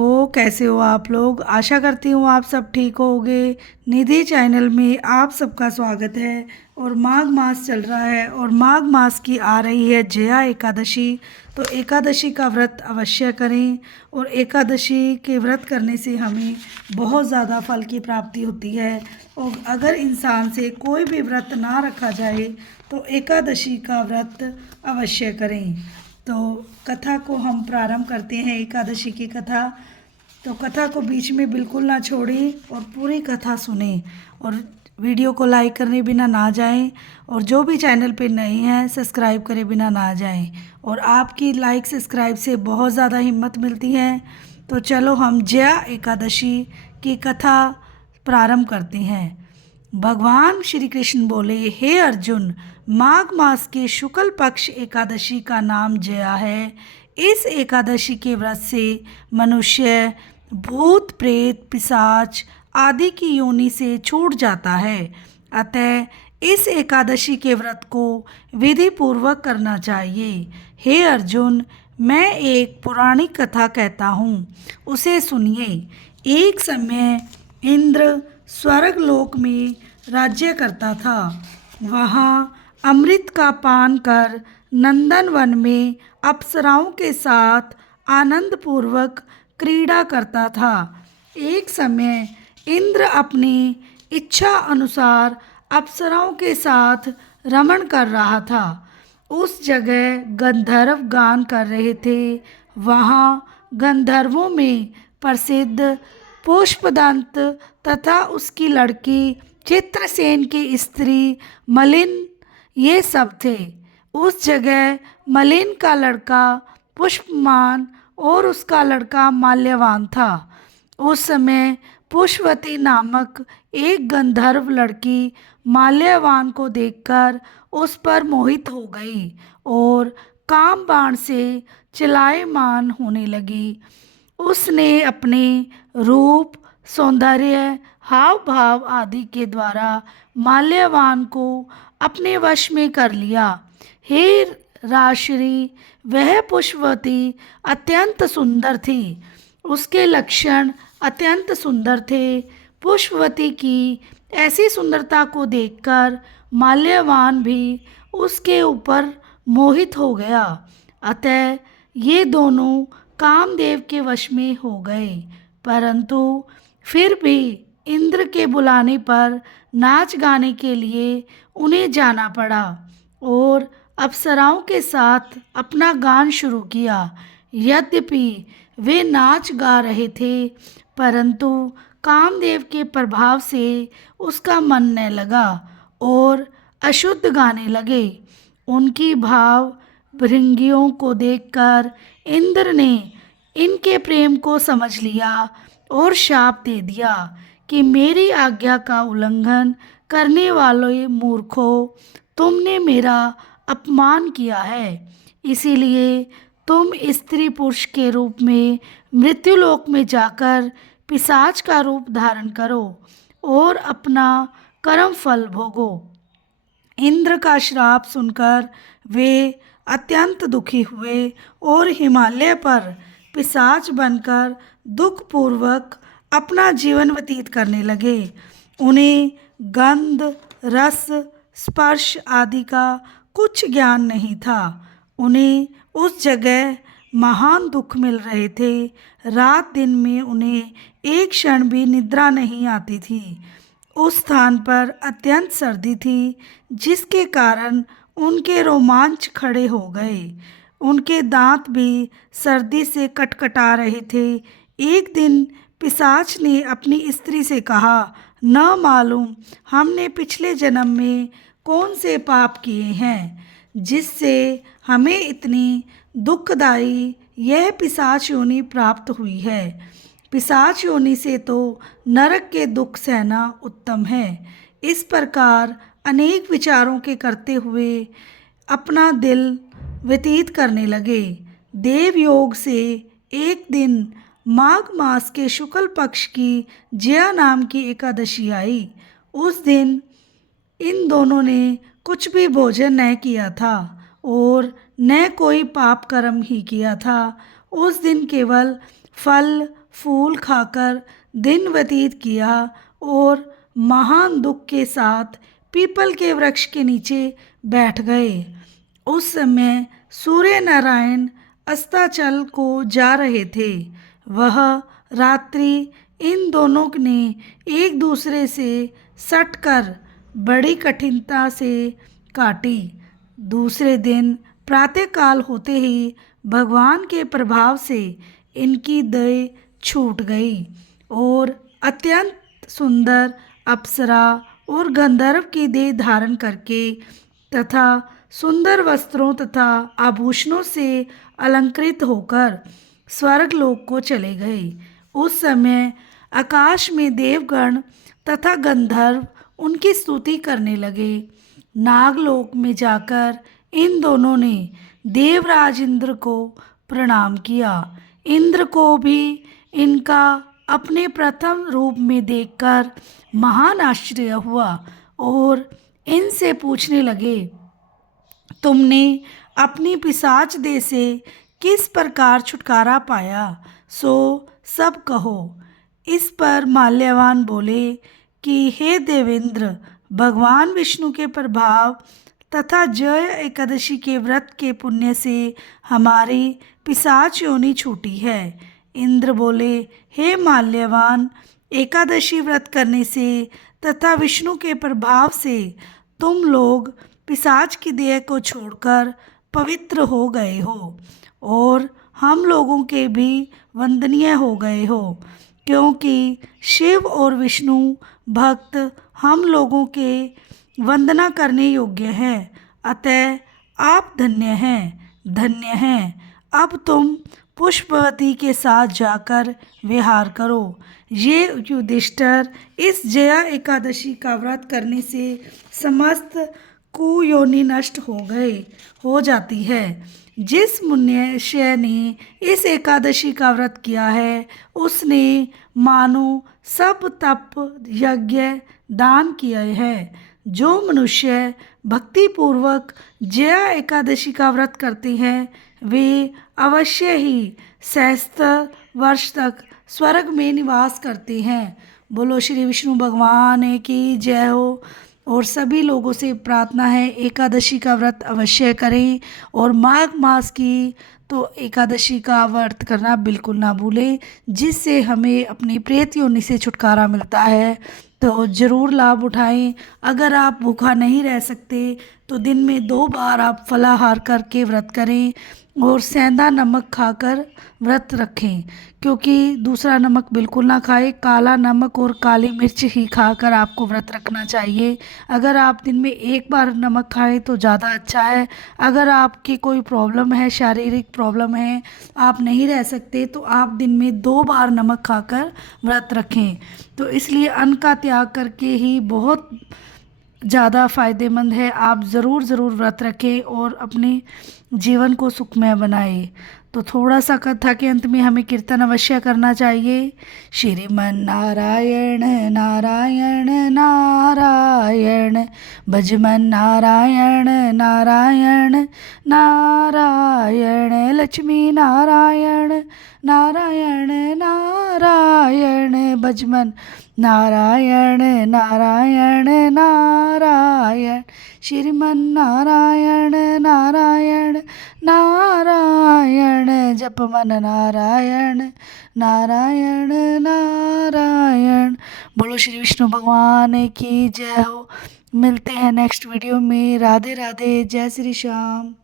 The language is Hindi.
हो, कैसे हो आप लोग। आशा करती हूँ आप सब ठीक होगे। निधि चैनल में आप सबका स्वागत है। और माघ मास चल रहा है और माघ मास की आ रही है जया एकादशी। तो एकादशी का व्रत अवश्य करें और एकादशी के व्रत करने से हमें बहुत ज़्यादा फल की प्राप्ति होती है। और अगर इंसान से कोई भी व्रत ना रखा जाए तो एकादशी का व्रत अवश्य करें। तो कथा को हम प्रारंभ करते हैं, एकादशी की कथा। तो कथा को बीच में बिल्कुल ना छोड़ें और पूरी कथा सुनें और वीडियो को लाइक करने बिना ना जाएं। और जो भी चैनल पे नए हैं सब्सक्राइब करे बिना ना जाएं। और आपकी लाइक सब्सक्राइब से बहुत ज़्यादा हिम्मत मिलती है। तो चलो हम जया एकादशी की कथा प्रारंभ करते हैं। भगवान श्री कृष्ण बोले, हे अर्जुन, माघ मास के शुक्ल पक्ष एकादशी का नाम जया है। इस एकादशी के व्रत से मनुष्य भूत प्रेत पिशाच आदि की योनि से छूट जाता है। अतः इस एकादशी के व्रत को विधि पूर्वक करना चाहिए। हे अर्जुन, मैं एक पौराणिक कथा कहता हूँ, उसे सुनिए। एक समय इंद्र स्वर्गलोक में राज्य करता था। वहाँ अमृत का पान कर नंदन वन में अप्सराओं के साथ आनंद पूर्वक क्रीड़ा करता था। एक समय इंद्र अपनी इच्छा अनुसार अप्सराओं के साथ रमण कर रहा था। उस जगह गंधर्व गान कर रहे थे। वहाँ गंधर्वों में प्रसिद्ध पुष्पदंत तथा उसकी लड़की चित्रसेन की स्त्री मलिन ये सब थे। उस जगह मलिन का लड़का पुष्पमान और उसका लड़का माल्यवान था। उस समय पुष्पवती नामक एक गंधर्व लड़की माल्यवान को देखकर उस पर मोहित हो गई और काम बाण से चलायमान होने लगी। उसने अपने रूप, सौंदर्य, हाव भाव आदि के द्वारा माल्यवान को अपने वश में कर लिया। हे राजश्री, वह पुष्पवती अत्यंत सुंदर थी। उसके लक्षण अत्यंत सुंदर थे। पुष्पवती की ऐसी सुंदरता को देखकर माल्यवान भी उसके ऊपर मोहित हो गया। अतः ये दोनों कामदेव के वश में हो गए। परंतु फिर भी इंद्र के बुलाने पर नाच गाने के लिए उन्हें जाना पड़ा और अप्सराओं के साथ अपना गान शुरू किया। यद्यपि वे नाच गा रहे थे परंतु कामदेव के प्रभाव से उसका मन न लगा और अशुद्ध गाने लगे। उनकी भाव भृंगियों को देखकर इंद्र ने इनके प्रेम को समझ लिया और शाप दे दिया कि मेरी आज्ञा का उल्लंघन करने वाले मूर्खों, तुमने मेरा अपमान किया है। इसीलिए तुम स्त्री पुरुष के रूप में मृत्युलोक में जाकर पिशाच का रूप धारण करो और अपना कर्म फल भोगो। इंद्र का श्राप सुनकर वे अत्यंत दुखी हुए और हिमालय पर पिशाच बनकर दुखपूर्वक अपना जीवन व्यतीत करने लगे। उन्हें गंध, रस, स्पर्श आदि का कुछ ज्ञान नहीं था। उन्हें उस जगह महान दुख मिल रहे थे। रात दिन में उन्हें एक क्षण भी निद्रा नहीं आती थी। उस स्थान पर अत्यंत सर्दी थी जिसके कारण उनके रोमांच खड़े हो गए। उनके दांत भी सर्दी से कटकटा रहे थे। एक दिन पिशाच ने अपनी स्त्री से कहा, न मालूम हमने पिछले जन्म में कौन से पाप किए हैं जिससे हमें इतनी दुखदायी यह पिशाच योनि प्राप्त हुई है। पिशाच योनि से तो नरक के दुख सहना उत्तम है। इस प्रकार अनेक विचारों के करते हुए अपना दिल व्यतीत करने लगे। देव योग से एक दिन माघ मास के शुक्ल पक्ष की जया नाम की एकादशी आई। उस दिन इन दोनों ने कुछ भी भोजन न किया था और न कोई पाप कर्म ही किया था। उस दिन केवल फल फूल खाकर दिन व्यतीत किया और महान दुख के साथ पीपल के वृक्ष के नीचे बैठ गए। उस समय सूर्य नारायण अस्ताचल को जा रहे थे। वह रात्रि इन दोनों ने एक दूसरे से सटकर बड़ी कठिनता से काटी। दूसरे दिन प्रातःकाल होते ही भगवान के प्रभाव से इनकी देह छूट गई और अत्यंत सुंदर अप्सरा और गंधर्व की देह धारण करके तथा सुंदर वस्त्रों तथा आभूषणों से अलंकृत होकर स्वर्गलोक को चले गए। उस समय आकाश में देवगण तथा गंधर्व उनकी स्तुति करने लगे। नागलोक में जाकर इन दोनों ने देवराज इंद्र को प्रणाम किया। इंद्र को भी इनका अपने प्रथम रूप में देखकर महान आश्चर्य हुआ और इनसे पूछने लगे, तुमने अपनी पिशाच देह से किस प्रकार छुटकारा पाया, सो सब कहो। इस पर माल्यवान बोले कि हे देवेंद्र, भगवान विष्णु के प्रभाव तथा जय एकादशी के व्रत के पुण्य से हमारी पिशाच योनि छूटी है। इंद्र बोले, हे माल्यवान, एकादशी व्रत करने से तथा विष्णु के प्रभाव से तुम लोग पिशाच की देह को छोड़कर पवित्र हो गए हो और हम लोगों के भी वंदनीय हो गए हो, क्योंकि शिव और विष्णु भक्त हम लोगों के वंदना करने योग्य है। अतः आप धन्य हैं। अब तुम पुष्पवती के साथ जाकर विहार करो। ये युधिष्ठिर, इस जया एकादशी का व्रत करने से समस्त कुयोनि नष्ट हो जाती है। जिस मनुष्य ने इस एकादशी का व्रत किया है उसने मानो सब तप यज्ञ दान किए हैं। जो मनुष्य भक्ति पूर्वक जया एकादशी का व्रत करते हैं वे अवश्य ही सहस्त्र वर्ष तक स्वर्ग में निवास करते हैं। बोलो श्री विष्णु भगवान की जय हो। और सभी लोगों से प्रार्थना है एकादशी का व्रत अवश्य करें और माघ मास की तो एकादशी का व्रत करना बिल्कुल ना भूलें, जिससे हमें अपनी प्रेत योनि से छुटकारा मिलता है। तो ज़रूर लाभ उठाएं। अगर आप भूखा नहीं रह सकते तो दिन में 2 बार आप फलाहार करके व्रत करें और सेंधा नमक खाकर व्रत रखें, क्योंकि दूसरा नमक बिल्कुल ना खाएं। काला नमक और काली मिर्च ही खाकर आपको व्रत रखना चाहिए। अगर आप दिन में 1 बार नमक खाएं तो ज़्यादा अच्छा है। अगर आपकी कोई प्रॉब्लम है, शारीरिक प्रॉब्लम है, आप नहीं रह सकते, तो आप दिन में 2 बार नमक खाकर व्रत रखें। तो इसलिए अन्न का त्याग करके ही बहुत ज़्यादा फ़ायदेमंद है। आप ज़रूर व्रत रखें और अपने जीवन को सुखमय बनाएं। तो थोड़ा सा कथा के अंत में हमें कीर्तन अवश्य करना चाहिए। श्रीमन नारायण नारायण नारायण, भजमन नारायण नारायण नारायण, लक्ष्मी नारायण नारायण नारायण, भजमन नारायण नारायण नारायण, श्रीमन नारायण नारायण नारायण, जप मन नारायण नारायण नारायण। बोलो श्री विष्णु भगवान की जय हो। मिलते हैं नेक्स्ट वीडियो में। राधे राधे, जय श्री श्याम।